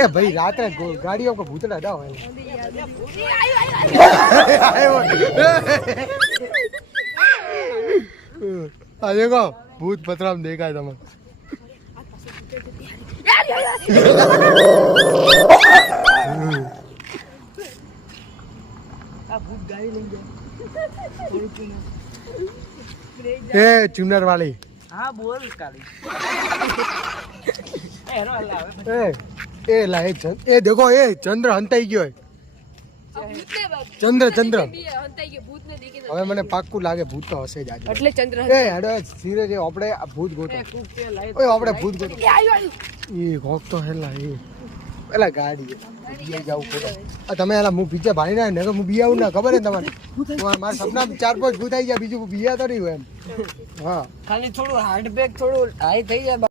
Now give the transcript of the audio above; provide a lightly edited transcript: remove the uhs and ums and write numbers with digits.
એ ભાઈ રાત્રે ગાડીઓ પર ભૂતડા ના હોય આ દેખો ભૂત પતરામ દેખાય તમે એ ચુનર વાળી હા બોલ કાલી એ લા એ દેખો એ ચંદ્ર હંતાઈ ગયો ચંદ્ર હવે મને પાક્કું લાગે ભૂત તો હશે જ આજે એટલે ચંદ્ર એ હેડો સિરિયસ આપણે ભૂત ગોતો ઓય આપણે ભૂત ગોતો એ હોક તો હેલા એ પેલા ગાડી બી જાવ ખોટો આ તમે એલા હું પીછે ભાઈ ના ને હું બી આવું ના ખબર હે તમારે મારા સપના 4-5 ભૂત આવી ગયા બીજું બિયા તો નહીં હોય એમ હા ખાલી થોડું હાર્ટ બેક થોડું હાઈ થઈ જાય